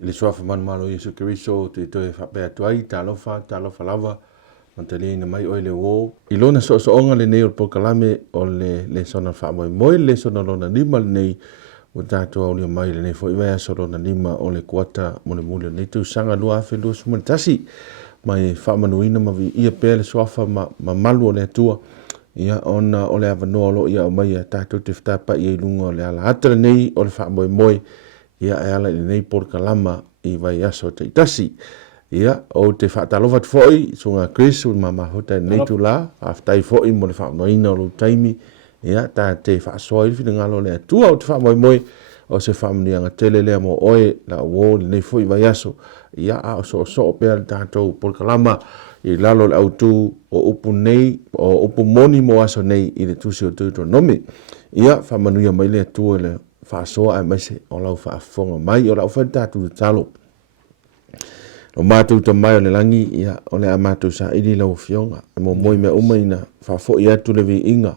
le soafa manamalo Iesu Keriso te toe whapea tuai, talofa lava, mantali na mai oi le wō. I lona so-so-onga le nei o pokalame o le sona whamoe le sona lona lima le nei o tātua o lia mai le nei fo iwea so lona lima o le kuata mole mule nei tu sanga lua afe lua sumana tasi mai whamanuina ma vi ia pēle soafa ma malu o le atua ia ona o le avanoa lo ia o mai a tātou te whtapa i lunga o le ala hatara nei o le whamoe ia e ala i nei pokalama i vai aso te itasi. Ia, o te whaatalofa te foi, so ngā Chris, o mama hota nei tu la, aftai foi mo le whaanoina o lo taimi, ia, tā te whaasoa i whina ngalo le atua o te whaamoe o se whaamnianga tele lea mo oe, la o le nei foi vai aso, ia, a o so pēr tātou pokalama, i lalo le autu o upu nei, o upu moni mo aso nei i le tusi o tuto nome. Ia, whaamanuia mai le atua le whaasoa ai maise o lau whaafonga mai, o lau whaatatu talo. O mātou ta mai o le langi, ia, o le a mātou sa ili lau fionga, e mo moi mea umaina, whaafo i atu le vi inga,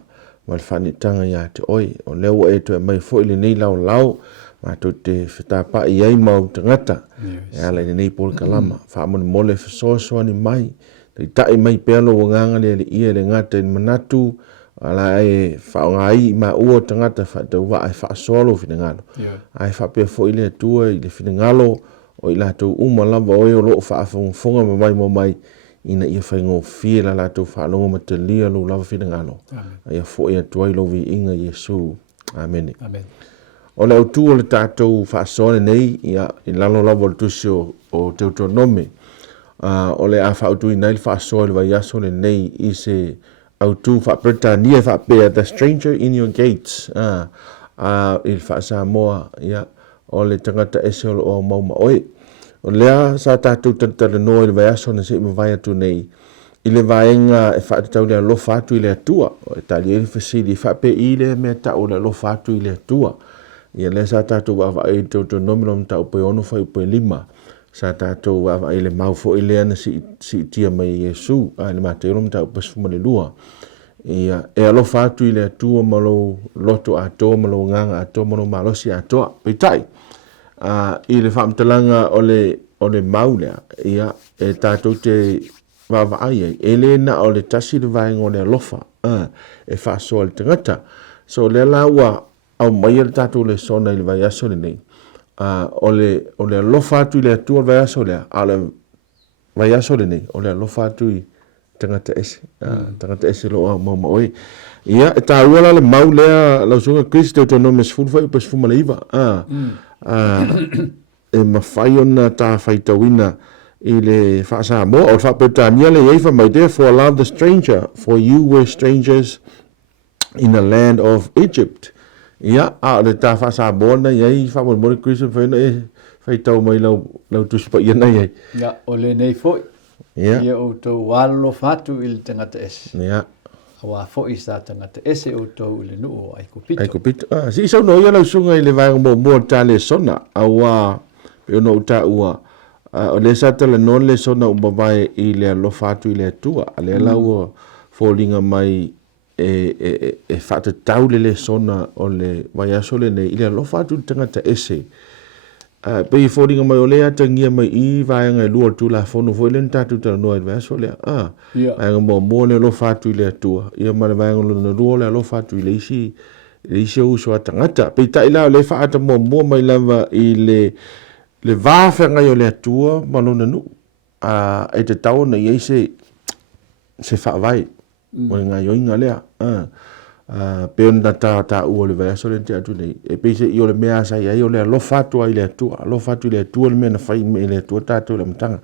ma le whanitanga ia te oi, o leo e tu e mai fo ili nei lau, mātou te whetapa i ai mau tangata, e ala i nei pol kalama, whaamone mole whasoasoa ni mai, te tai mai pealo o nganga le ia le ngata i manatu, ala e whaonga ai ma ua tangata whaatau wa ai whaasolo whina ai whapea fo ili atua i le whina ngalo, o i lātou uma lava o eo loo whaafonga mai mo mai ina ia whaingo fie la lātou whaalonga ma te lia lo lava whina ngalo. Ia fo ia tuai lo vi inga Iesu. Amen. O le autu o le tātou whaasone nei ia i lalo lava o le tusi o Deuteronome. O le a whaautu i nei whaasone le vai aso le nei i se autu whaapretania whaapea the stranger in your gates. I whaasa moa ia o le tangata ese o mauma oe. O lea sa tātou tantara noa i le vai aso na se ima vai atu nei. I le vaenga e whaatatau le alofa atu i le atua. O e tali e fasili whape i le mea tau le alofa atu i le atua. Ia le sa tātou wawa e tautou nominam tau pe ono whai pe lima. Sa tātou wawa e le maufo i le ana si tia mai Iesu. A le mate ono tau pasfuma le lua. Ia e alofa atu i le atua malo loto atoa malo nganga atoa malo malosi atoa. Peitai. I le whaamtalanga o le maulea, ia, e tātou te wawaaia, e le na o le tasi le vaenga o le alofa, e whaasoa le tangata. So le laua au mai le tātou le sona i le vai aso le nei. O le alofa atu i le atua le vai aso le, a le vai aso le nei, o le alofa atu i tangata ese lo a mauma oe. Ia, e tā uala le maulea, lau sunga Kristi o tono me sfulfa i pa sfuma le iwa. E mawhai ona tā whaitawina i le whaasa mo o whapetania le eifa mai therefore love the stranger for you were strangers in the land of Egypt. Ia, a le tā whaasa mo na iei whamon mori Christian whaina e whaitau mai lau tuspa ia na iei. Ia, o le nei foi. Ia o tau walo fatu i le tangata ese. Ia. Wa fo i sa tangata ese o tau le nuu o Aikopito. Aikopito. Si sau no ia lau sunga i le vaenga mo mua tale sona. Awa, pe ono uta ua. O le sata le non le sona umawai i le alofatu i le atua. A le lau fōlinga mai e whata tau le sona o le vaiaso le nei i le alofatu tangata ese. Pe i fōringa mai o lea tangia mai i vaenga lua tu la fono fo ilen tatu tala noa i vaeso lea. Vaenga mua le alofa atu i le atua. Ia ma le vaenga luna lua le alofa atu i le isi o uso a tangata. Pe i tai lao le whaata mua mai lava i le vāwhenga i o le atua ma luna nu. E te tau na iei se whaavai. Mo ngā yoinga lea. Pe ona tā ua le vaeso le te atu nei. E peise i o le mea sa iai o le alofa atua i le atua. Alofa atu i le atua le mea na whai me le atua tātou le matanga.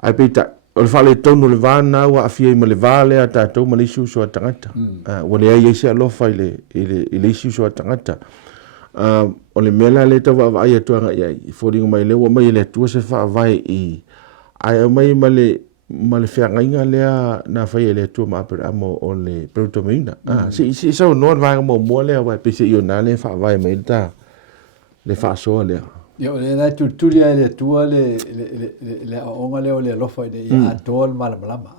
Ai peita, o le whale tonu le vāna ua awhia i ma le vālea tātou ma le isi uso a tangata. Wa le ai eise alofa i le isi uso a tangata. O le mea le tau wa ai atuanga iai. I fōringa mai lewa mai le atua se whaavai i. Ai au mai ma le whiangainga lea na whai le atua ma apere amo o le Protomeina. Si sau noa vanga mo mua lea wai pese i o nā le whaavai mai le whaasoa lea. Ia o le nai tuturi ai le atua le aonga leo le alofa i le ia atoa le malamalama.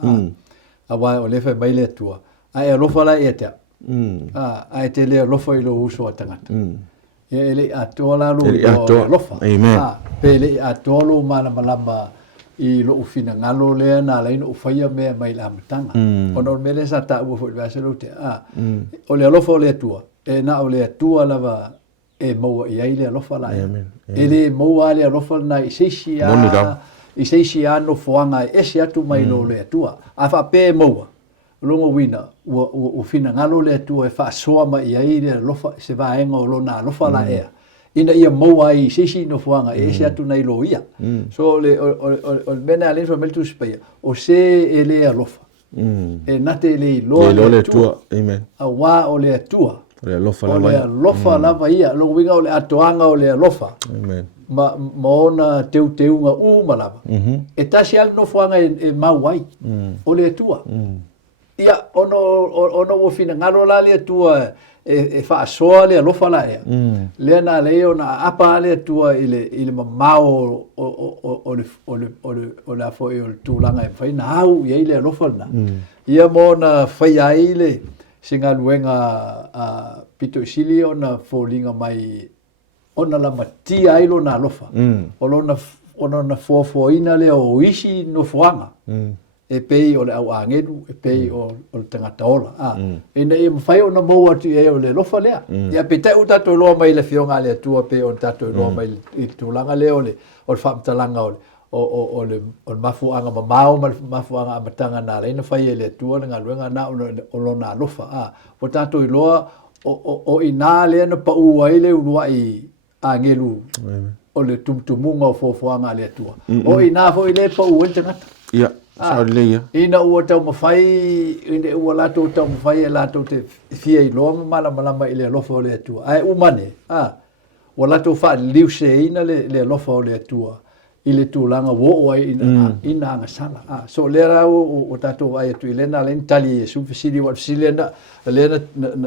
A wai o le whai mai le atua. Ai alofa la ia tea. Ai te le alofa i lo uso a tangata. Ia ele atoa la lo alofa. Amen. pele a tolo malama i lo ufina ngalo le na la ino faia me mai la matanga ono mele sa ta u fo vase lo te o le lo fo le tua e na o le tua lava e mo i ai le lo fa la e le mo ale lo fa na i seisi ano foanga e se atu mai lo le tua a fa pe mo longo wina o fina ngalo le tua e fa soa mai ai le lo fa se va engo lo na lo fa la e ina ia mo ai seisi no fuanga e se atu nei lo ia so le o mena le so meltu spia o se ele a lofa e nate le lo le tua amen a wa o le tua le lofa la va ia lo winga o le atoanga o le lofa amen ma ona teu nga u malava e tasi al no fuanga e mawai o le tua ia ono o fina ngalo la le tua e fa soa le lo fa la e le na le ona apa le tua ile mamao o la fo o tu langa e fa na au ye le lo fa na ia mo na fa ia ile singa luenga a pito sili ona fo linga mai ona la matia ai lo na lo fa ona na fo ina le o isi no fuanga e pei o le au angedu e pei o le tangata ola ina e mawhai o na mau atu e o le lofa lea ia pe te utato loa mai le fionga le atua pe o tato loa mai i tūlanga le o le whamtalanga o le mafuanga mamao mafuanga amatanga nā leina whai e le atua ngā luenga nā o lo nā lofa o tato i loa o i nā lea na pa ua i le unua i angelu o le tumtumunga o fofuanga le atua o i nā fo i le pa ua i tangata ia ina ua tau mawhai ina ua lato tau mawhai e lato te fia i loa malama i le alofa o le atua ai umane ua lato wha liu se ina le alofa o le atua i le tūlanga wo ai ina anga sala so le rau o tato ai atu i lena len tali Yesu fisili wa fisili na lena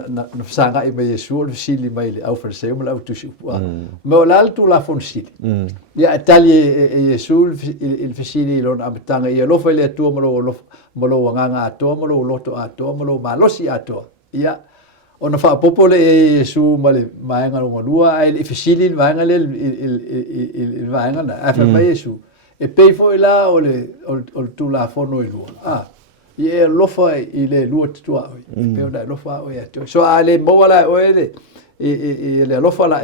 na sanga i mai Yesu fisili mai le au fariseu ma au tusi me o laltu la fonsili ya tali Yesu il fisili lon amatanga i lo fa le atua malo wanga atua malo loto atua malo malosi atua ya ona fa popole Yesu male maenga no lua ai le fisili maenga le il maenga na afa mai Yesu e pei foi la o tu la fono i lua ye lofa i le lua tua e pe ona lofa o ya so ale mo la o le lofa la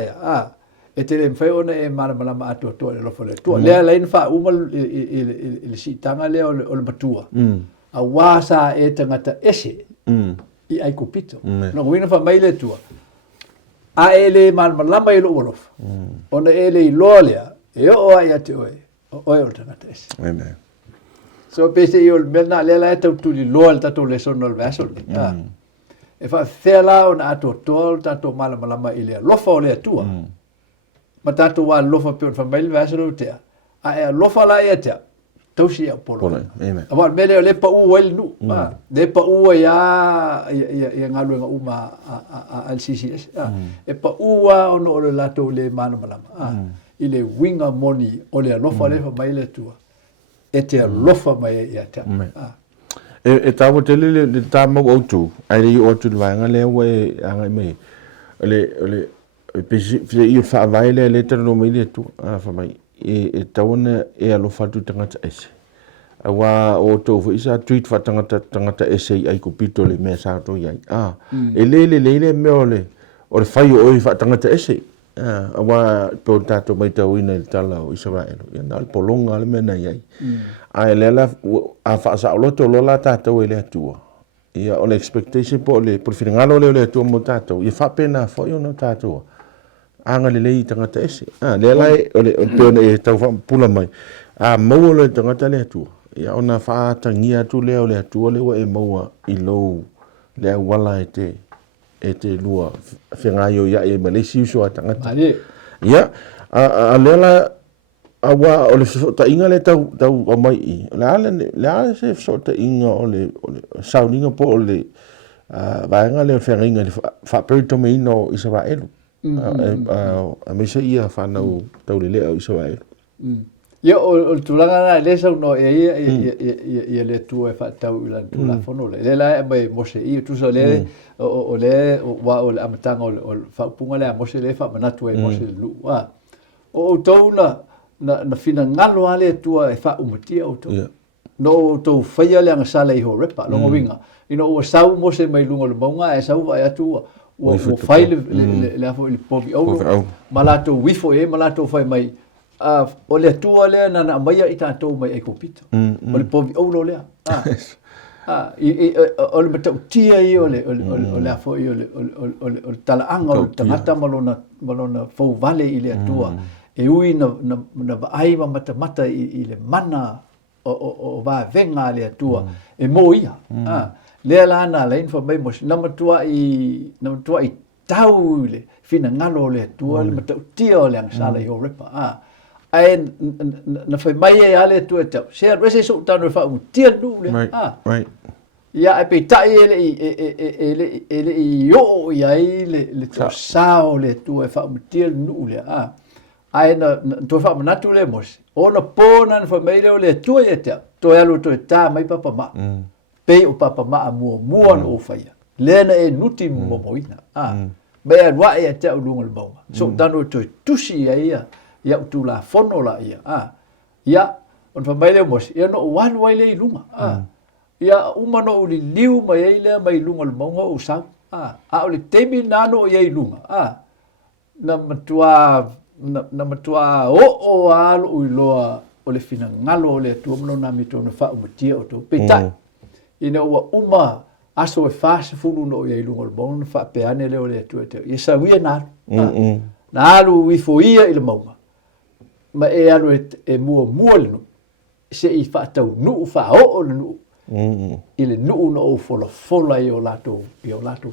e te le fai ona e mala ato to le lofa le tua le la infa umal il sitanga le o le matua a wasa e tangata ese i ai kupito no wina fa mai le tua a ele malama i lo wolof ona ele i lolia e o ai ate o o tangata ese amen so pese io melna le la ta tu li lol ta to le sonol vasol e fa fela on ato tol ta to malama i le lofa o le tua ma ta to wa lofa pe fa mai le vasol te a e lofa la e te tausi a polo amen aba mele le pa u wel nu le pa u ya ngalu nga uma al CCS e pa u ono le lato le malama ile winga moni o le lofa le fa mai le tua e te lofa mai ia te e tawo te le tamo o tu ai le o tu vanga le we anga mai le pesi i fa vai le terno mai le tu fa mai e tauna e alofa tu tangata ese awa o to fo isa tweet fa tangata ese ai ko pito le me sa to ia e le me ole o le fai o fa tangata ese awa to tato mai tau ina il tala o Israel ia na polonga le mena ia ai lela a fa sa lo to lo la tato ele atua ia o le expectation po le por finalo le atua mo tato ia fa pena fo io no tato anga le tangata ese le lai o le pena e tau fa pula mai mo le tangata le atua ia ona fa tangia tu le atua le wa e mo i lo le wala e te lua whengaio ia e Malaysia so tangata ia a lela awa o le ta inga le tau o mai i la se so ta inga o le sauninga po o le vaenga le whengainga le fa perito me ino Israel a me se ia whanau tau le lea o Israel ia o tulanga na le sa no ia le tu e fa tau ila tu la fono le la mai mose i tu so le o le wa o amatanga o fa punga le mose le fa manatu e mose lu o tona na fina ngalo ale tua e fa umatia o to Yeah. no to faia le sala I ho repa lo winga o sau mo se mai lunga le maunga e sau vai atu o fai le afo le povi o malato wifo e malato fai mai o le tua le na mai I tatou mai e kopita o le povi o lo le o le mata tia I o le afo I o le talaanga o le tangata malona fou vale I le atua e ui na vai mata I le mana o va venga le atua e mo ia le la na le info mai mo na matua I tau le fina ngalo le atua le mata tia o le sala I o repa ai na fai mai e ale tu tau se rese so tanu fa un tia nu le right ia e pe tai ele yo ia le to sao le tu e fa un tia nu le ai na to fa manatu le mos ona pona na fa mai le tu e te to alo to ta mai papa ma pe o papa ma mua no faia le na e nuti mo moina be wa e te lunga le bau so tanu to tusi ia tu la fono la ia on fa mai le mos ia no wan wai le lunga ia umano li liu mai le mai lunga le monga o sa o le temi nano ia lunga na matua o alo u loa o le fina ngalo le tu mo na mi to na fa o tia o to peta ina wa uma aso e fase fulu no ia lunga le monga fa pe ane le o le tu te ia sa wi na alu wi fo ia ile monga ma e alo e mua le no se I fa tau nu fa o le nu ile nu no fola I o lato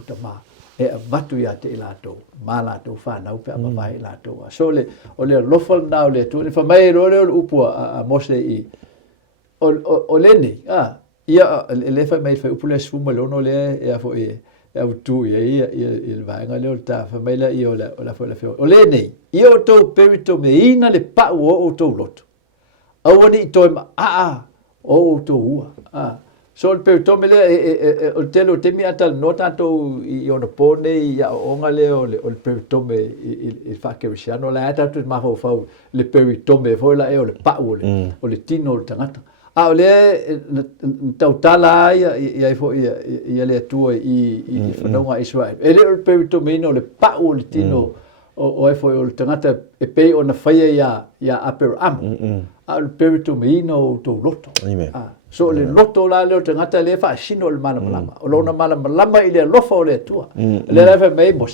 tama e vatu ia te lato ma lato fa na upe ama vai lato so le o le lofal na le tu fa mai le upu a mose I o le ni ia le fa mai fa upu le sfuma lo no le e fo e tu ia il va ngale ta fa mai la I o la fo la o le ni ia o to perito me ina le pa o to loto au ni to o to ua so il perito me le o telo temi atal no tanto I ona pone ia o ngale o le perito me il fa che siano la tanto ma fa le perito me foi la e o le pa o le tino o tangata o le tautala ia fo ia le tua I whanonga Israel e le perito me no le pa o le tino o e foi o tangata e pe ona faia ia Abraham le perito me no to loto amen so le loto la le tangata le fa sino le mana malama o lona mana malama I le lofa o le tua le fa mai mo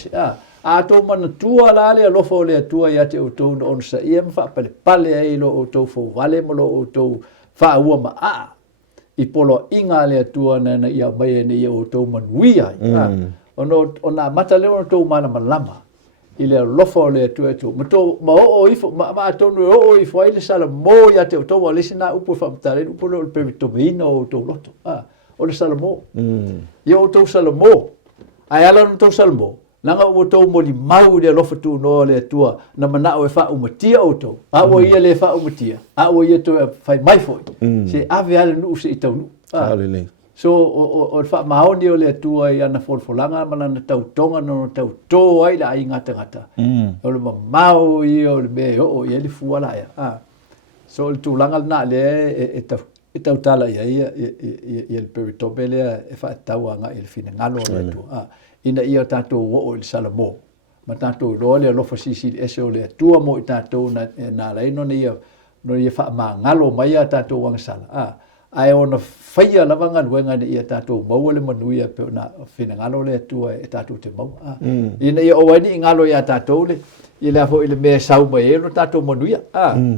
to mana tua la le lofa o le tua ia te o to on sa ia fa pale ai lo o to fo vale mo lo o to fa ua ma I polo inga le tua na ia mai ne ia o to manuia ona mata le o to mana malama I le lofa o le tua tu ma o ifo ma to no o ifo ai le sala mo ia te o to le sina upo fa tare upo le perito vino o to loto o le sala mo ia o to sala mo ai ala no to sala mo langa o to mo li mau le lofa tu no le tua na mana o fa umatia o to o ia le fa umatia o ia to fai mai foi se ave ala no se itau hallelujah so o fa maoni o le tua ia na folanga mana na tau tonga no tau to ai la inga tangata o le mau I o le be o ia le fuala ia so le tulanga na le e tau tala ia le perito bele e fa tau anga il fine ngalo le tua ina ia tato o le salamo ma tato lo le lo fasisi ese o le tua mo tato na la no ia fa ma ngalo mai tato wang sala ai ona faia lavanga luenga ni ia tatou mau le manuia pe na fina ngalo le tua e tatou te mau ina ia o wani ngalo ia tatou le ia fo ile me sau mai lo tatou manuia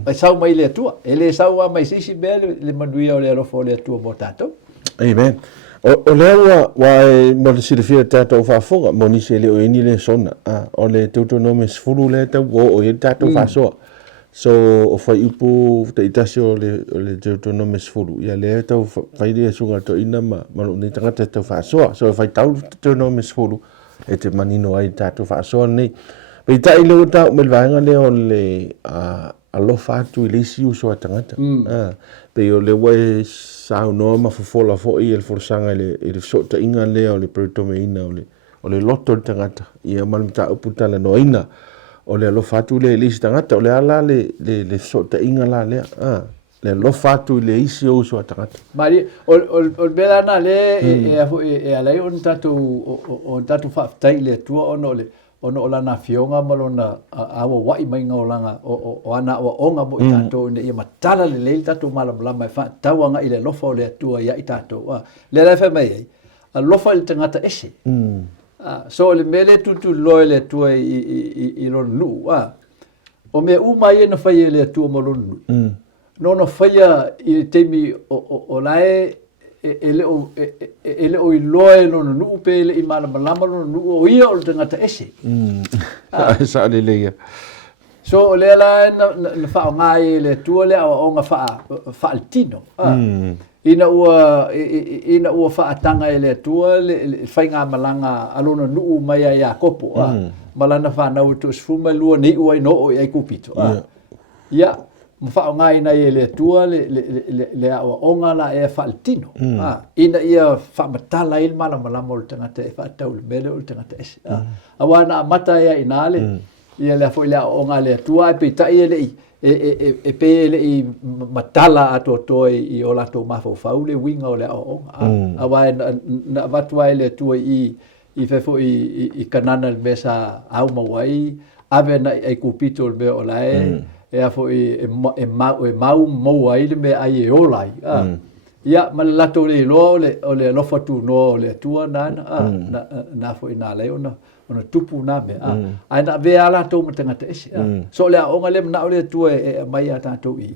ai sau mai le tua ele sau mai sisi be le manuia o le lo fo le tua mo tatou amen o le wa mo le silifia tatou fa fonga mo ni se le o ini le sona o le tatou no me sfulu le tau o ia tatou fa so so o fai upu te itasi o le Deuteronomy sfulu ia le tau fai rea sunga to ina ma lo ni tangata tau whaasoa so fai tau Deuteronomy sfulu e te manino ai tātou whaasoa nei pei tai leo tau me lwaenga leo le alofa atu I le isi uso a tangata pei o le wai sao noa ma fufola fo I le forsanga I le sota inga leo le peritome ina o le loto le tangata ia malimta uputala no ina o le alofa atu le isi tangata o le ala le so ta inga la le le alofa atu le isi o uso tangata mari o bela na le e alai on tatu whaftai le tua ono o lana fionga malona awa wai mai ngaolanga o ana o onga mo i tatou ne ia matala le leil tatou malamlama e whaatauanga i le lofa o le atua ia i tatou. Le lefe mai ei, a lofa i le tangata ese. So le mele tutu loe le atua i lon nuu. O mea umai e na whaia le atua mo lon nuu. No na whaia i le teimi o lae ele o i loe no nuu pe ele i malamalama no nuu o ia o le tangata ese. Sa le leia. So o le la na whao ngai le tua le o nga whaaltino. Ina ua whaatanga e le tua le whainga malanga alona nuu mai a ia kopo. Malana whanau tu sfuma lua ni ua ino o i kupito. Ia. Mfao ngai na le tua le onga la e faltino ina ia famatala il mala mo le tangata e fatau le mele o le tangata ese awana mata ia inale ia le foi le onga le tua pe tai ele e pe ele i matala ato i ola to mafo faule winga o le onga awa na vatua le tua i fe foi i kanana le mesa au mawai ave na e kupito le o lae e a foi e mau mo ai le me ai e olai ia ma lato le lo o le lofa tu no le tua na foi na le ona tupu na me ai na ve ala to mtenga te so le onga le na le tua e mai ata to i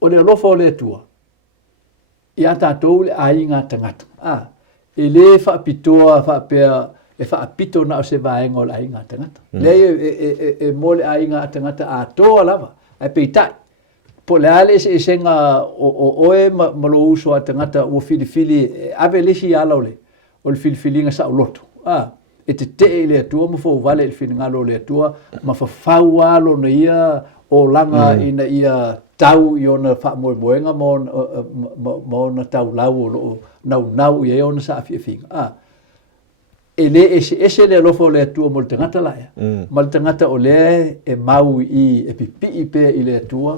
o le lofa o le tua ia ta to le ai nga tangata e le fa pitoa fa pe e fa pito na se vai ngol ai nga tangata le e mole ai nga tangata a to lava ai peitai po le ale se senga o e malo uso a tangata o fili ave le si ala ole o le fili nga sa loto e te le tua mo fo vale le fili nga lo le tua ma fa faualo na ia o langa ina ia tau i ona fa moenga mo na tau lau nau i ona sa fifinga ele ese le lofo le tua mo le tangata la ia ma le tangata o le e mau i e pipi i pe i le tua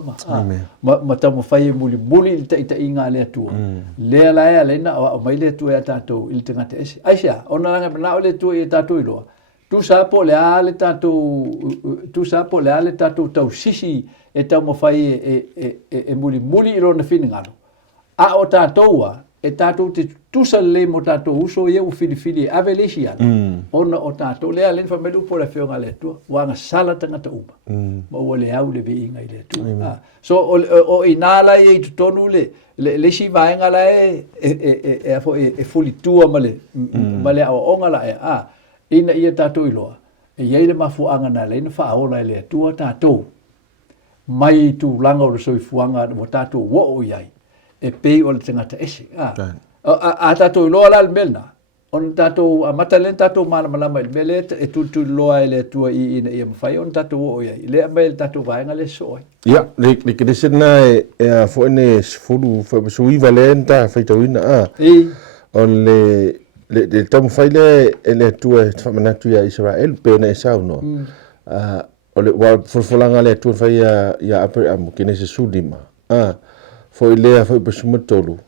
ma tamo fai muli ta inga le tua le la ia le na o mai le tua tatou i le tangata ese aisia ona langa na o le tua i tatou i loa tu sa po le ale tatou tau sisi e tau mo fai e muli i lona finingalo a o tatou e tatou te tusa le mo tatou uso ia u fili ave le sia ona o tatou le ale fa melu po le feonga le tua wanga sala tangata uma mo le au le veinga i le tua so o inala i tonu le si vaenga la e fuli tua male o onga la ina ia tatou i loa e ia le mafuanga na le fa ola le tua tatou mai tu langa o le soifuanga mo tatou wo iai e pei o le tangata ese. A tatou loa la le melna. On tatou, a matalen tatou malama le mele e tutu loa le tua i ina ia mawhai. On tatou o iai. Le amai le tatou vaenga le soai. Ia, le kidese na e a fwene sifuru, suiva le enta whaitawina. On le tamu whai le tua e whamanatu ia Israel, pēna e sau no. O le whalanga le tua whai ia apere amu, kene se sudima. Foi lea foi pasuma tolu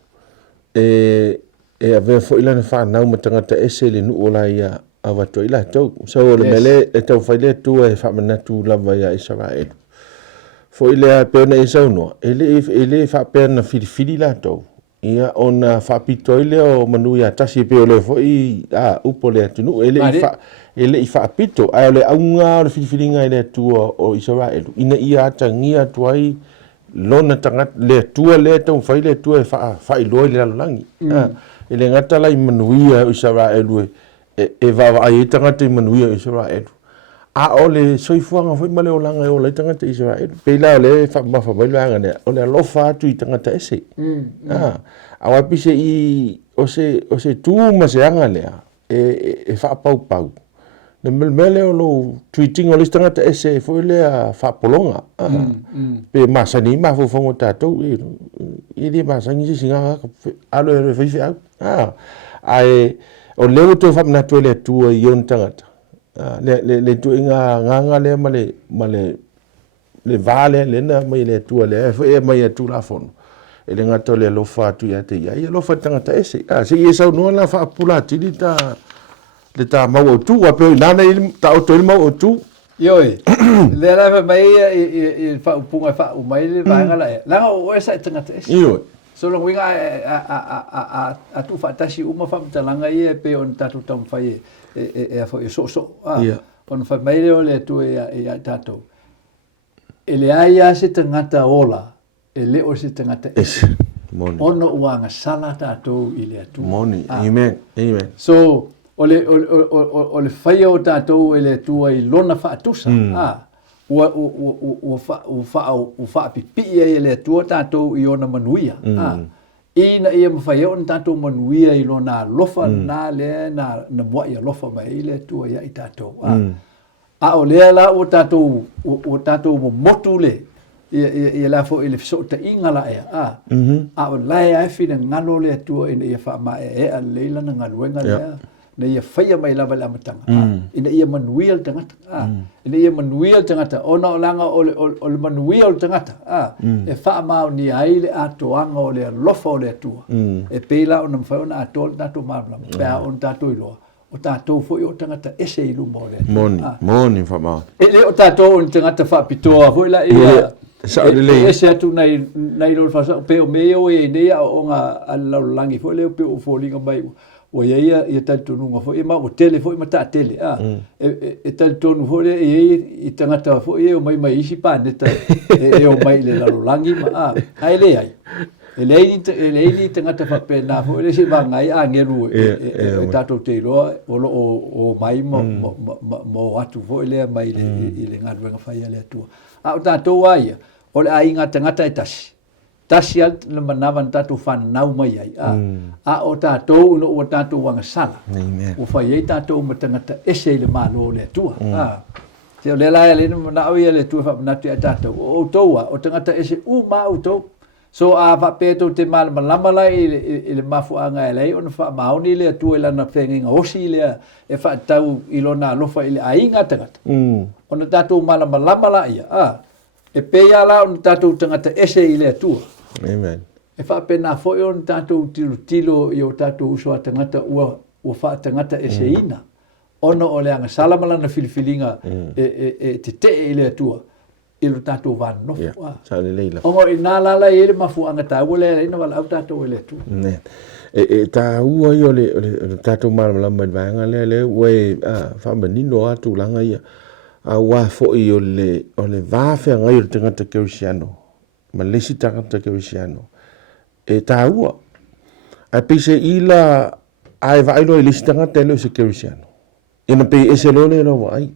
e ave foi la fa na uma tangata ese le nu ola ia avato ila tau so le mele e tau faile tu e fa manatu lava ia Israel foi lea pena isa no ele fa pena fili la tau ia ona fa pitoile o manu ia tasi pe ole foi upo le tu ele fa pito ale aunga le fili nga ile tu o Israel ina ia tangia tuai lona tangata le tua le tau fai le tua fa i loi le langi ele ngata lai manuia Israel e va ai tangata manuia Israel ole soifuanga foi male o langa o le tangata Israel pe la le fa mai langa ne ole lo fa tu i tangata ese awa pise i o se tu ma se anga le e fa pau le mele o lo tweeting o le tangata ese foi le fa polonga pe masani ma fo fongo tatou e di masani singa alo e fai ai o le to fa na to le tu i on tangata le tu inga nganga le le vale le na mai le tu le e mai tu la fono e le ngata le lo fa tu ya te ya lo fa tanga ta ese se ye sa no la fa pula ti ta le ta mau tu wa pe nana il ta o to il mau tu Yoi, le la mai i fa punga fa o mai le vanga la o esa tanga te ese yo so lo winga a tu fa tashi uma fa talanga i pe on tatu tam fa e fa so on fa mai le tu e tato ele ai se tangata ola ele o se tangata ese moni ono uanga sala tato i le tu moni amen so ole fai o tato ele tu i lona fa tusa o fa pipi ele tu tato i ona manuia ina ia mafai o tato manuia i lona lofa na le na mo ia lofa mai le tu ia i tato o lea la o tatou mo motu le ia la fo ile so ta inga la ia o lai ai fina ngalo le tu ina ia fa ma a leila na ngaluenga le na ia faia mai lava le amatanga ina ia manuel tangata ina ia manuel tangata ona langa o le manuel tangata e fa ma ni ai le atoanga o le lofa o le tu e pela ona fa ona atol tatou mala pe on tatou ilo o tatou foi o tangata ese i luma o le moni fa ma ele o tatou o tangata fa pitoa foi la ia ese atu nei lo fa pe o me o e nei o nga ala langi foi le pe o folinga mai o ia tal tonu nga foi ma o tele foi mata tele e tal tonu foi i tangata foi o mai isi pa neta e o mai le la langi ma ai le ai ele tangata fa pe na foi le si ba ngai a ngeru e tatou te lo o mai mo atu foi le mai le ngadwenga fai le tu o tatou ai o le ainga tangata e tasi al le manavan tatou whanau mai ai o tatou no o tatou wanga sala o fai ei tatou ma tangata ese le malo le tua te o le lai le manau ia le tua whamanatu e tatou o toua o tangata ese ma o tou so a va peto te mal malama la ile mafu anga ele on fa mauni le tu ile na fenga osi le e fa tau ilona lofa ile ainga tangata on tatu malama la ia e pe ya la on tatu tangata ese ile tu amen e fa pena fo on tatu tilo yo tatu uso tangata o fa tangata ese ina ono ole anga salamala na filifilinga te ile tu il tatou van no sa le leila o ina la ele mafu anga ta wole ina wala au tatou ele tu ta ua yo le tatou mal la mai vanga le we fa menino atu langa ia a wa fo yo le va fe ngai o tangata Cristiano ma le si tangata Cristiano ta ua a pise ila ai va ilo le si tangata le se Cristiano ina pe ese lo le no vai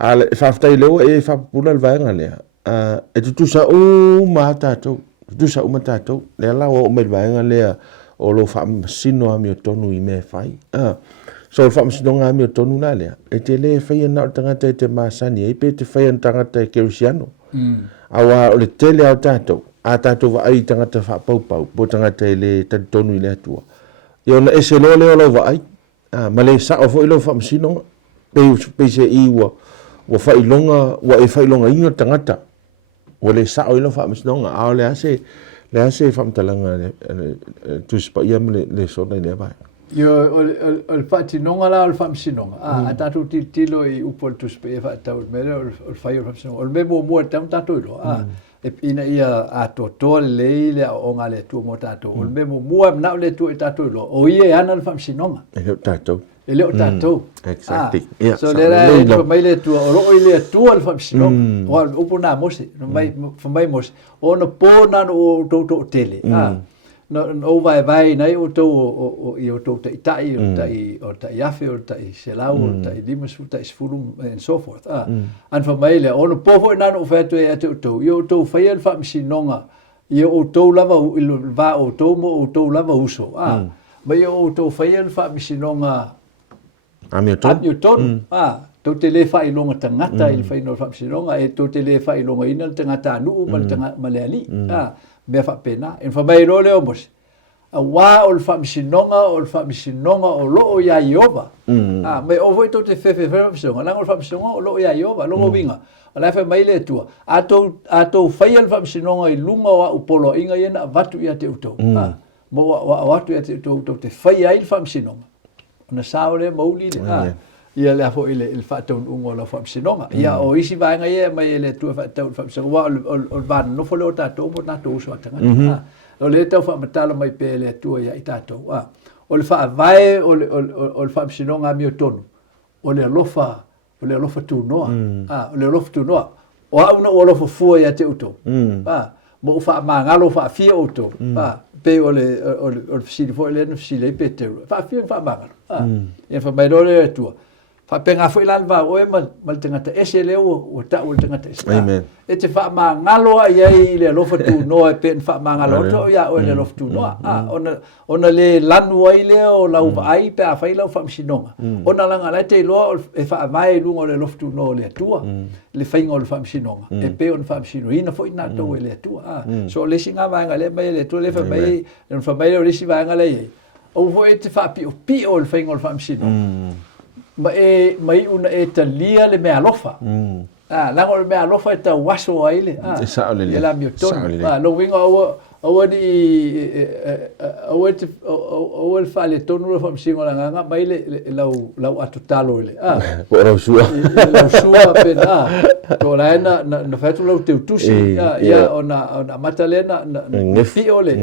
ale fa ftai leo e fa pula le vanga le e tu sa o mata to tu sa o mata to le la o me vanga le o lo fa sino a mi tonu i me fai so fa sino a mi tonu na le e te le fai na tanga te masani e pe te fai tanga te Cristiano awa o le tele au tato a tato va ai tanga te fa pau po tanga te le tonu i le tua yo na ese lo le o lo va ai ma le sa o fo lo fa sino pe se iwa wa fai longa inga tangata wa le sa oilo fa misnonga a le ase fa mtalanga tu spa yam le sona ne ba yo o fati nonga la o fam sinonga a tatu tilo i upol tu spa fa tau mele o fai o fam o me mo tam tatu lo e ina ia a to le o ngale tu mo tatu o me mo na le tu tatu lo o ie ana o fam sinonga e tatu ele o tatou exactly so le mai le tu o ro ile tu al fa sino o pona mose mai mose o no pona no to tele no vai nei o to o to tai o tai yafe o tai selau o tai limas o tai sfulum and so forth an fa mai le o no povo na no fa e to yo to fa el fa sinonga yo o to lava il va o to mo o to lava uso mai o to fa el fa sinonga Hamilton to te le fai longa tangata il fai no fa sinonga e to te le fai longa ina tangata nu mal tanga maleali me fa pena en fa mai lo le omos wa o le whaamisinonga o loo ia Iova. Me o voi tau te whewhe whaamisinonga, langa o le whaamisinonga o loo ia Iova, longo winga. O lai whai mai le tua. A tau whaia le whaamisinonga I lunga wa upolo inga iena watu ia te utau. Mo wa watu ia te utau te whaia I le whaamisinonga. Ona sao le mauli le. Ia le afo ile il whaatau ungo la whaamisinonga. Ia o isi vaenga ia mai le tua whaatau whaamisinonga. Wa o vana nofo leo tātou mo tātou uso atanga. O le tau whaamatala mai pe le tua ia I tātou. O le whaavae o le whaamisinonga mi o tonu. O le alofa tu noa. O le alofa tu noa. O auna o alofa fua ia te utau. Mo o whaamangalo whaafia o tau. Pe o le fisili fo ele no fisili I pe te ua. Whaafia whaamangalo. Ia whamaido le tua. Whapenga fo ilan va oe mal tangata ese leo o ta o tangata ese. Amen. E te whaamangalo ai ai le alofa tu noa e pe whaamangalo to ia o le alofa tu noa. Ona le lanu ai leo lau ai pe a whailau whaamisinonga. Ona langa lai te loa e whaamai lunga o le alofa tu noa le atua. Le whainga o le whaamisinonga. E pe o le whaamisinonga. Ina fo ina tau e le atua. So le singa vaenga le mai le atua le whamai o resi vaenga le iei. O vo e te whaapi o pi o le whainga o le whaamisinonga. Mai una e talia le mea alofa. Lango le mea alofa e ta waso ai le. E la mio tonu. Lo winga awa ni awa le whale tonu le whamsingo la nganga mai le lau atutalo le. Lau sua. Lau sua pena. Ko la na whaitu lau te utusi. Ia ona matale na fio le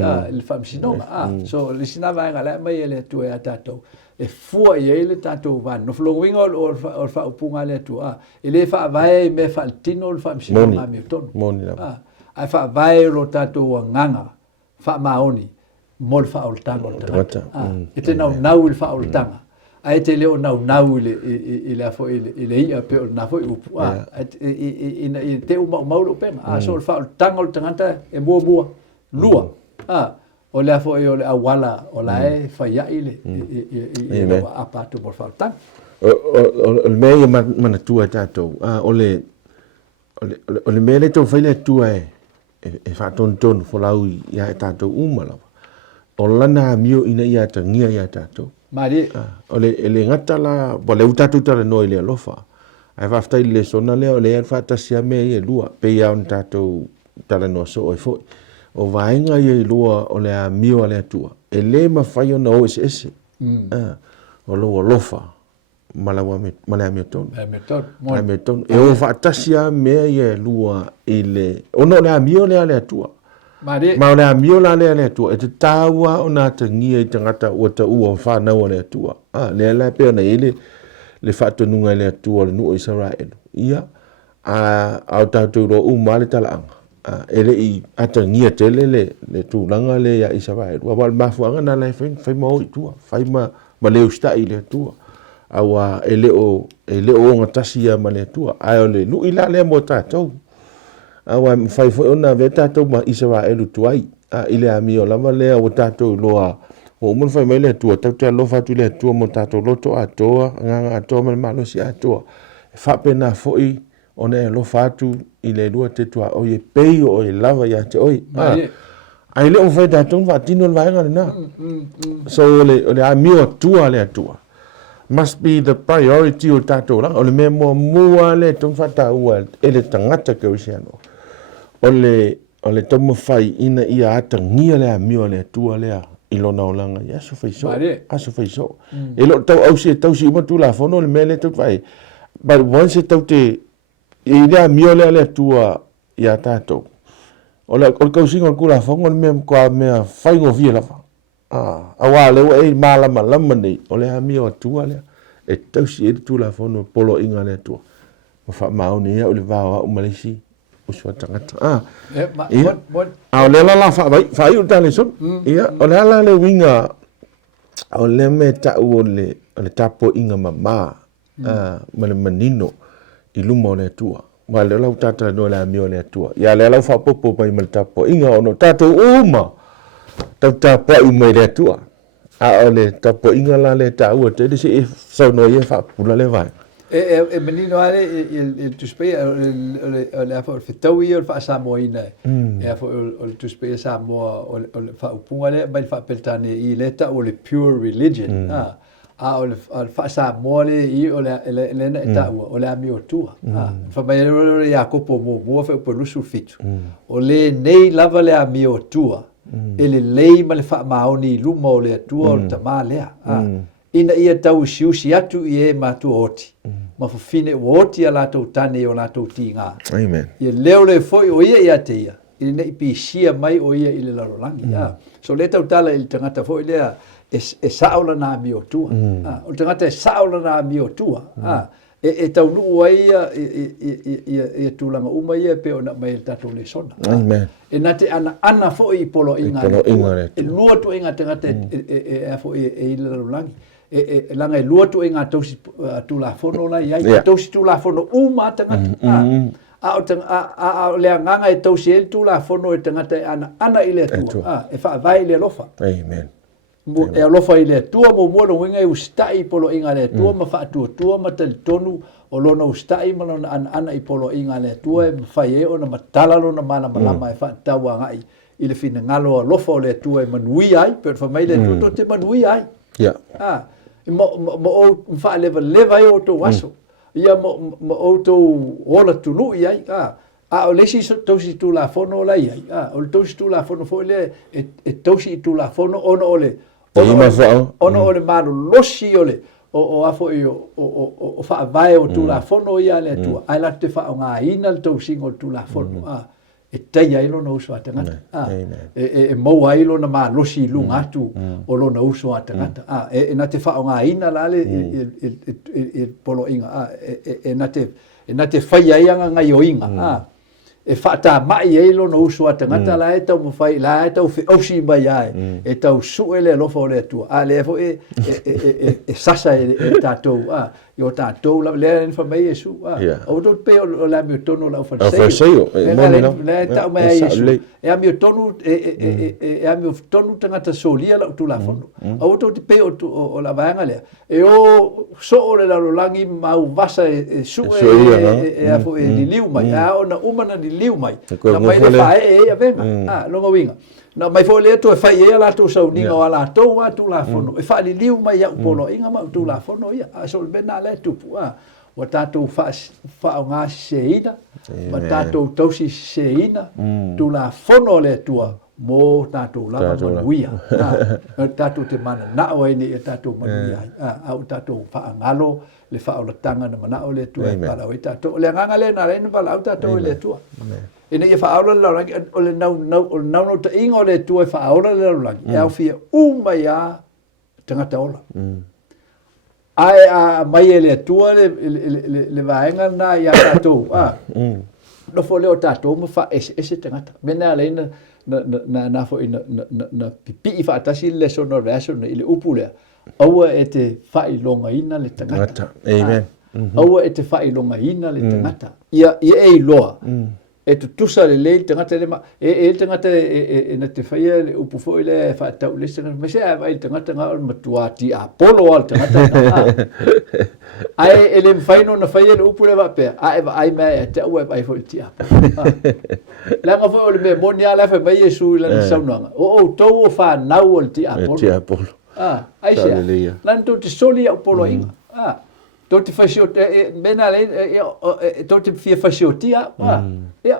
whamsinonga. So le sinava nga la mai le tu e a tātou. E fua I ele tātou vana. No whalonga o le whaupunga le atua. E le whaavae me whaatino le whaamisinonga mi o tonu. Moni la. Ai whaavae lo tātou a nganga. Whaamaoni. Mo le whaoltanga o le tangata. E te nau le whaoltanga. Ai te leo nau I le afo I le ia pe o na fo I upu. I te umaulo pema. So le whaoltanga o le tangata e mua. Lua. O le afo o le awala o la e whaiai le apatu mo whaotang. O le mea ia mana tua tātou. O le mea le tau whaile tua e whaatonu whalau ia e tātou umalawa. O lana mio ina ia ta ngia ia tātou. Mari. O le ngata la, bo le utatu tala no I le alofa. Ai whaftai le sona lea o le ea whaatasia mea ia lua. Pe ia on tātou tala no so oi foi. O vaenga ia I lua o le a mio a le atua. E le mawhai o na o ese. O lo lofa. Malea mio tonu. Malea mio tonu. E o whaatasia mea ia lua I le... Ono le a mio le a le atua. Ma o le a mio le a le atua. E te tāua o nā tangia I tangata ua ta ua whanau a le atua. Le ala peo na ele le whaatonunga le atua le nuo Israelu. Ia. Au tātou ro umale talaanga. Ele I atangia tele le tūlanga le ia Israel. Wa mafuanga na lai whai mau I tua. Whai ma leo stai le tua. Awa ele o ngatasi ia ma le tua. Ai o le nui la le mo tātou. Awa whai whai ona ve tātou ma Israel tuai. Ile a mi o lama lea o tātou loa. O mun whai mai le tua. Tau te alofa tu le tua mo tātou loto atoa. Nganga atoa ma le malosi atoa. Whapena foi. Ona e alofa atu I le lua te tua o ye pei o ye lava ia te oi. Ai le o whai tātou whaatino le vaenga le nā. So le a mio tua le atua. Must be the priority o tātou langa. O le mea mua le tong whata ua e le tangata ke o siano. O le tomo whai ina ia ata ngia le a mio le atua lea I lona o langa. I aso whai so. Aso whai so. E lo tau au si e tau si umatu la whono le mea le tau whai. But once e tau te I lea mio lea le atua ia tātou. O le kausinga o kula whongo le mea kua mea whaingo via lava. Awa lewa e malama lama nei. O le ha mio atua lea. E tausi e tu la whono polo inga le atua. O wha mauni ea o le vāwa o Malesi. O sua tangata. O le lala whai o tale son. O le ala le winga. O le me tau o le tapo inga mama. Ma le manino. I luma o le atua. Wa le lau tata no le amio le atua. Ia le lau whapopo mai ma le tapo. Inga ono tato uma. Tau tapo I mai le atua. A o le tapo inga la le tau. Te se e sau no ia whapula le vai. E menino ale il tuspea le fa fitau ia fa Samoina. E fa il tuspea Samoa o fa upunga le mai fa peltane i leta o le pure religion. O fa Samoa le i o le na ta o le ami o tua. Fa mai le Jacopo mo fa po lusu fitu. O le nei lava le ami o tua. Ele lei ma le fa maoni luma o le tua o tama lea. Ina ia tau siusi atu i e matu oti. Ma fine oti a lato tane o lato tinga. Amen. Ia leo le foi o ia te ia. Ili nei pi sia mai o ia ili larolangi. So le tau tala ili tangata foi lea e saola na mi o tua. O tangata e saola na mi o tua. E tau nuu ai ia tūlanga uma ia pe o na mai tatou le sona. Amen. E nate ana foi i polo inga. Polo inga le. E lua tu inga tangata e foi e ili larolangi. E langa e lua tu inga tausi tula fono la ia. Tausi tula fono uma tangata. A le nganga e tausi el tula fono e tangata e ana i le tua. E wha vai le lofa. Amen. E alofa i le tua mo mono winga i ustai polo inga le tua ma fa tua ma tali tonu o lona ustai ma lona ana i polo inga le tua e mawhai e o na matala lona mana malama e fa tawa ngai i le fina ngalo alofa o le tua e manui ai pero fa mai le tua to te manui ai mo o mfa leva ai o to waso ia mo o to ola tunu i ai o lesi tausi tu la fono la ia o tausi tu la fono fo le e tausi tu la fono ono ole ono ole maru losi ole o afo i o fa vai o tu la fono ia le tu ai la te fa nga ina le tausi ngol tu la fono e tai ai lo no uso atangata e mo ai lo na ma losi lunga tu o lo no uso atangata e na te fa nga ina la le e polo inga e na te fai ai nga yo inga e fata mai e lo no uso atangata la e tau mawhai la e tau osi mai ai e tau suele lofo le tua le fo e sasa e tatou yo tatou la le en famai e su o do pe o la mi tono la farseo le tau mai e su e a mi tonu e a mi tonu tangata solia la tu la fono o do pe o la vanga le e o so le la langi mau vasa e su e a fo e liu mai a ona umana liu mai na mai le fa e venga longa winga na mai fo le to fa e la to so ninga ala to wa tu la fono e fa li liu mai ya polo inga ma tu la fono ia so bena le tu wa tato fa nga seina ma tato tosi seina tu la fono le tua mo tato la wia tato te mana na o ni tato manuia au tato fa ngalo le fa o la tanga na mana o le tua para o tato le nganga le na le na au tato le tua e nei fa aula la o le nau te ingo le tua fa aula le la e au fia ya tangata ola ai a mai le tua le vaenga na ya tato no fo le o tato mo fa ese tangata mena le na fo na pipi fa tasi le sono verso le upule aua e te fai longa ina le tangata amen aua e te fai longa ina le tangata ia e loa e tu tusa le tangata le ma e tangata e na te fai le upu foi le fa tau le sanga me se ai tangata nga o matua ti apolo al tangata ai ele fai no na fai le upu le va pe ai me te ua ai foi ti la nga foi le me monia la fa mai su la sauna o to fa nau al ti apolo ai se lan tu te soli apolo inga to te fasio mena le to te fia fasio tia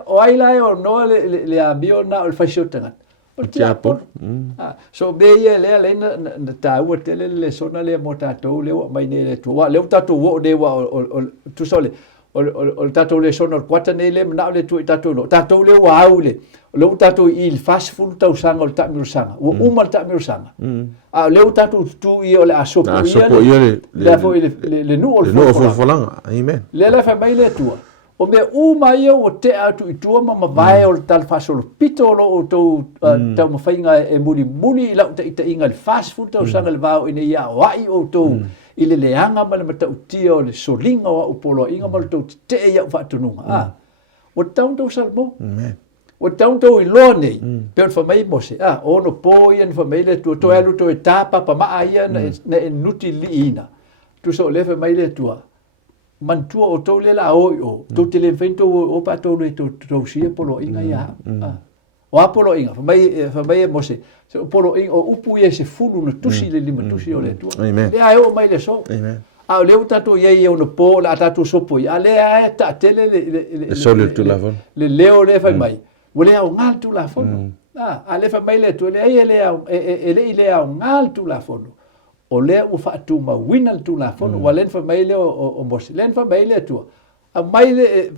o ai la o no le ambio na o fasio tanga o tia por so be ye le na ta o te le sona le mota to le mai ne le to le tato o de wa tu sole o tato le sona quatta ne le na le tu tato no tato le wa aule lo tato il fast food tau sanga o ta mi sanga o uma ta mi sanga le tato tu i o le asopo ia le fo le nu o folanga amen le fa mai le tua o me uma ia o te atu i tua ma vai o tal fasolo pitolo o to tau ma fainga e muni la ta inga le fast food tau sanga le vao ina ia wai o to i le leanga ma le mata utia o le solinga o polo inga ma le to te ia fa tununga o tau tau salmo o tau tau i loa nei per fa mai mose ono po ia fa mai le to alu to tapa pa ma ia na nuti liina tu so le fa mai le tua mantua o tau le la o tau te le whainto o pa tau le tau sia polo inga ia. O a polo inga, whamai e mose. So polo inga o upu ia se fulu na tusi le lima tusi o le tua. Le ai o mai le so. A leo tatou iai e ona po la tatou sopo ia. A le ai ta tele le leo le whai mai. O le au ngal tu la fono. A le whamai le tu le ai e le au ngal tu la fono. O lea ua whaatu ma winal tu la fono, wa len whamai le o mosi, len whamai le atua. A mai le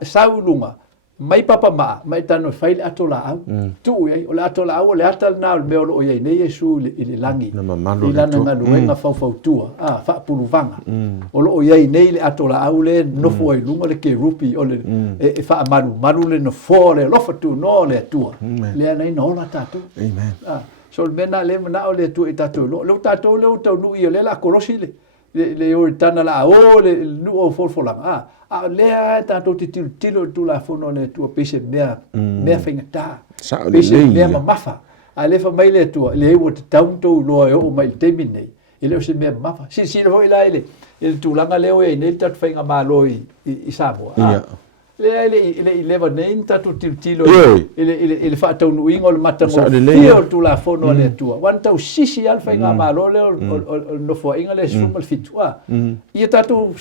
saulunga, mai papa maa, mai tano whaile ato la au, tu iai, o le ato la au, o le atal na o le meo o iai, nei Yesu i le langi, i lana ngalu enga whau tua, whaapulu vanga. O lo o iai, nei le ato la au le nofo ai lunga le ke rupi, o le wha manu le nofo le lofa tu no le atua. Le anai no la tatu. Amen. So mena le mana o le tu e tatou lo tatou le tau nu i le la kolosi le o tana la o le nu o folfolanga a le tatou te tilo tu la fono le tu pese mea fingata pese mea mafa a le fa mai le tu le o te tau lo o mai temine ele o se mea mafa si le foi la ele tu langa le o e nei tatu finga malo i Samoa le leva nei tatu tilo ele fa tau nu ingo le matango fio tu la fono le tua wan tau sisi alfa inga malo le no fo inga le sumal fitua ia tatu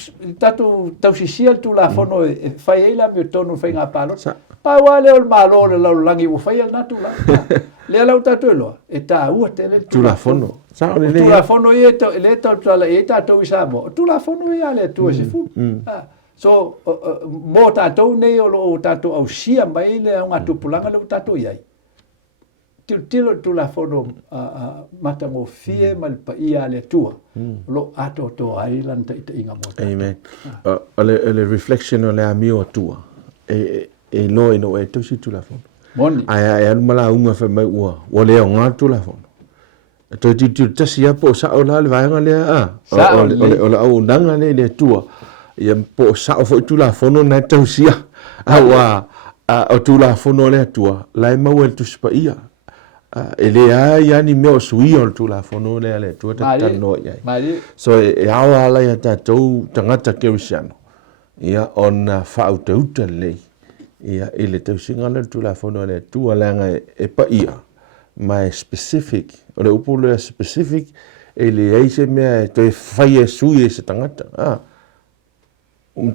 tau sisi al tu la fono fai ela mi tonu finga palo pa wale ol malo le la langi u fai al natu la le la tatu lo e ta u te le tu la fono tu la fono ia le tatu la e tatu isamo tu la fono ia le tu se fu so mo tatou nei o lo tatou au sia mai le nga tupulanga le tatou iai tilo tu la fono matango fie mal pa ia le tua lo ato to ai lan te inga mo amen le reflection o le amio tua e no ino e to si tu la fono moni ai mala unga fa mai o le nga tu la fono to ti tasi apo sa o la le vanga le o au nanga le tua ia po sa fo tu la fono na tau sia awa o tu la fono le tua lai mau el tu spa ia ele ai ni me sui o tu la fono le tua ta no ia so awa la ia ta tu tangata kerisiano ia on fa uta le ia ele tau singa le tu la fono le tua langa e pa ia mai specific o le upu le specific ele ai se me te fai sui se tangata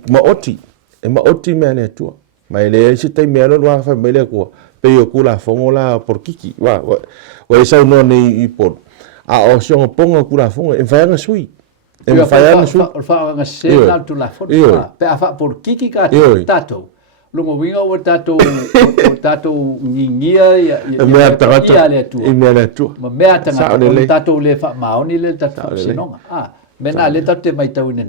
ma oti me ne tua mai le se tai me lo wa fa me le ko pe yo kula fongo la por kiki wa sa no ni por o so pongo kula fongo en fa nga sui en fa nga sui fa nga se na tu la foto pe fa por kiki ka tato lo mo winga o tato ngingia ya me tata le tua ma me tanga tato le fa maoni le tato se no mena le tato mai tau ne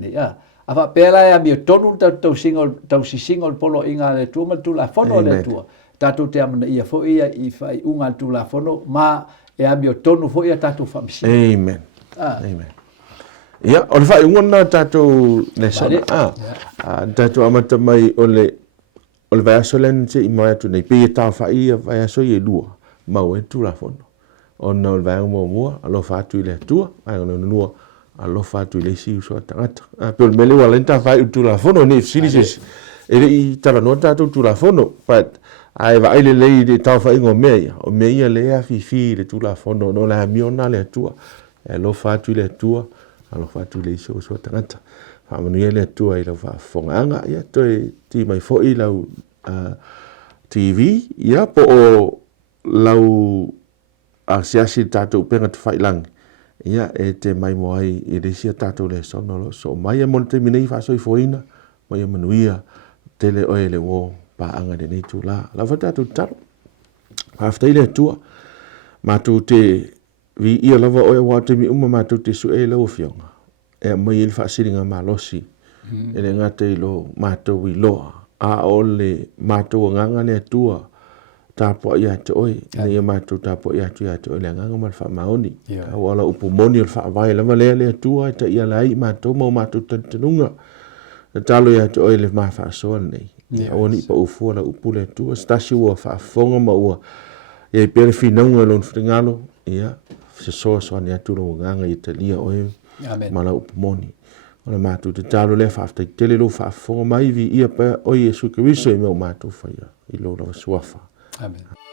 ava pela ya mi tonu tau single polo inga le tu la fono le tu tatu te amana ia fo ia I fai unga tu la fono ma e ami tonu fo ia tatu famsi amen amen ia o le fai unga tatu le sana tatu amata mai o le vai asolen se I mai tu nei pe ta fai vai aso ia lua ma o tu la fono o no vai mo alo fatu le tu ai no lua alo fatu le si so tangata pe mele wala nta fai tu la fono ni silises ele I tala nota tu la fono but ai va ile le de ta fai ngo me ia le a fi le tu la fono no la miona le tua alo fatu le tua alo fatu le so tangata fa manu ile tua ile va fonga ia to ti mai fo ila TV ia po lau asiasi tatu penga te fai lang ia e te mai moai I le sia tatu le sono so mai e mon te minei fa soi foina mai e manuia tele oele wo pa anga de nitu la fata tu taro after ile tua ma tu te vi ia lava oe wa te mi uma ma tu te su e lo fionga e mai il fa siringa ma losi ele ngate lo ma tu wi lo a ole ma tu nganga le tua tapo ia te oi nei ma tu tapo ia tu le nganga ma fa maoni wala upu moni fa vai lava le tua te ia lai ma tu tenunga talo ia te oi le ma fa so nei oni pa ufu la upu le tua stasi wa fa fonga ma wa e per finonga lon fringalo ia se so ne tu lo nganga Italia oi mala upu moni o le mātou te tālo le whaaftai tele lo whaafonga mai vi ia pa o Iesu Keriso i meu mātou whaia i lo la suafa. Amen.